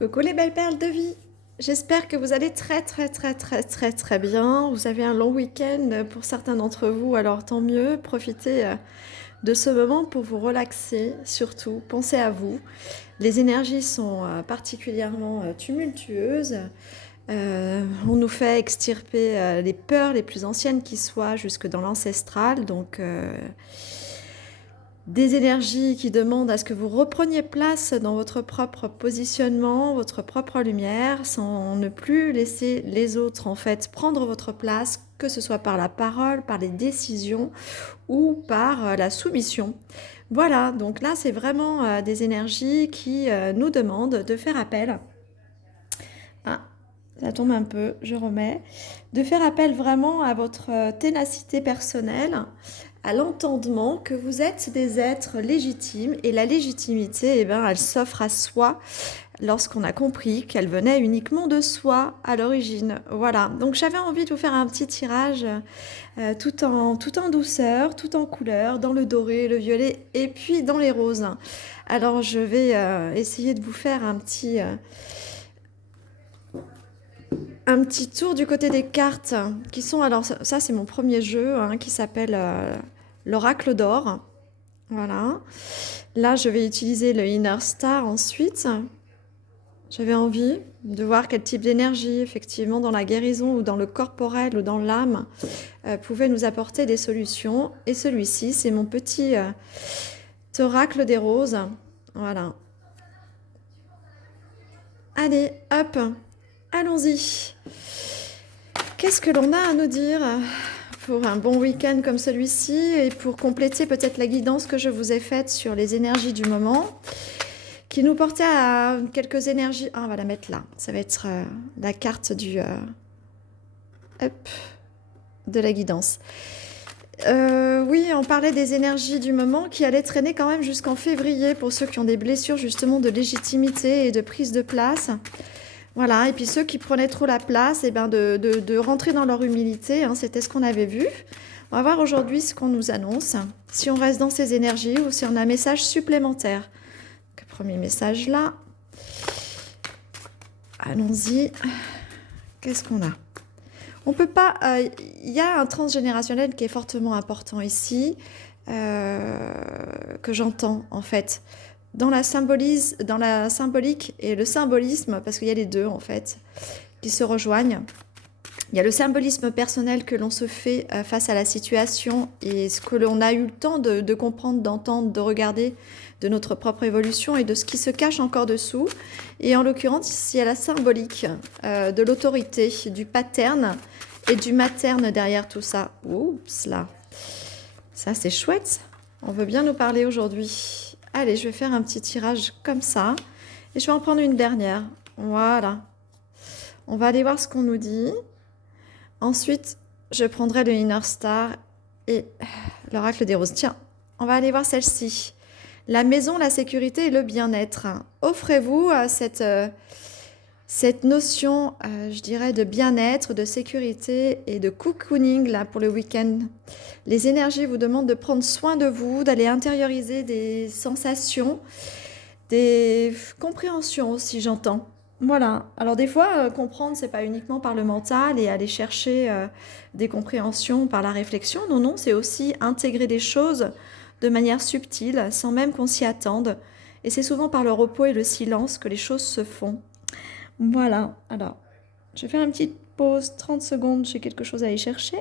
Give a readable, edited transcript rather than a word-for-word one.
Coucou les belles perles de vie. J'espère que vous allez très bien. Vous avez un long week-end pour certains d'entre vous, alors tant mieux. Profitez de ce moment pour vous relaxer, surtout. Pensez à vous. Les énergies sont particulièrement tumultueuses. On nous fait extirper les peurs les plus anciennes qui soient jusque dans l'ancestral. Donc des énergies qui demandent à ce que vous repreniez place dans votre propre positionnement, votre propre lumière, sans ne plus laisser les autres en fait prendre votre place, que ce soit par la parole, par les décisions ou par la soumission. Voilà, donc là c'est vraiment des énergies qui nous demandent de faire appel. Ah, ça tombe un peu, je remets. De faire appel vraiment à votre ténacité personnelle, à l'entendement que vous êtes des êtres légitimes et la légitimité, eh ben, elle s'offre à soi lorsqu'on a compris qu'elle venait uniquement de soi à l'origine. Voilà, donc j'avais envie de vous faire un petit tirage tout en douceur, tout en couleur, dans le doré, le violet et puis dans les roses. Alors je vais essayer de vous faire un petit tour du côté des cartes qui sont, alors ça c'est mon premier jeu hein, qui s'appelle l'oracle d'or. Voilà. Là je vais utiliser le Inner Star ensuite. J'avais envie de voir quel type d'énergie effectivement dans la guérison ou dans le corporel ou dans l'âme pouvait nous apporter des solutions. Et celui-ci c'est mon petit oracle des roses. Voilà. Allez, hop, allons-y. Qu'est-ce que l'on a à nous dire pour un bon week-end comme celui-ci et pour compléter peut-être la guidance que je vous ai faite sur les énergies du moment qui nous portait à quelques énergies. Ah, on va la mettre là. Ça va être la carte de la guidance. Oui, on parlait des énergies du moment qui allaient traîner quand même jusqu'en février pour ceux qui ont des blessures justement de légitimité et de prise de place. Voilà, et puis ceux qui prenaient trop la place, eh ben de rentrer dans leur humilité, hein, c'était ce qu'on avait vu. On va voir aujourd'hui ce qu'on nous annonce, si on reste dans ces énergies ou si on a un message supplémentaire. Donc, premier message là. Allons-y. Qu'est-ce qu'on a ? On peut pas. Y a un transgénérationnel qui est fortement important ici, que j'entends en fait. Dans la symbolique et le symbolisme, parce qu'il y a les deux en fait, qui se rejoignent. Il y a le symbolisme personnel que l'on se fait face à la situation et ce que l'on a eu le temps de comprendre, d'entendre, de regarder de notre propre évolution et de ce qui se cache encore dessous. Et en l'occurrence, il y a la symbolique de l'autorité, du paterne et du materne derrière tout ça. Oups là, ça c'est chouette. On veut bien nous parler aujourd'hui. Allez, je vais faire un petit tirage comme ça. Et je vais en prendre une dernière. Voilà. On va aller voir ce qu'on nous dit. Ensuite, je prendrai le Inner Star et l'oracle des roses. Tiens, on va aller voir celle-ci. La maison, la sécurité et le bien-être. Offrez-vous cette notion, je dirais, de bien-être, de sécurité et de cocooning là, pour le week-end. Les énergies vous demandent de prendre soin de vous, d'aller intérioriser des sensations, des compréhensions aussi, j'entends. Voilà. Alors des fois, comprendre, c'est pas uniquement par le mental et aller chercher des compréhensions par la réflexion. Non, non, c'est aussi intégrer des choses de manière subtile, sans même qu'on s'y attende. Et c'est souvent par le repos et le silence que les choses se font. Voilà, alors, je vais faire une petite pause, 30 secondes, j'ai quelque chose à aller chercher.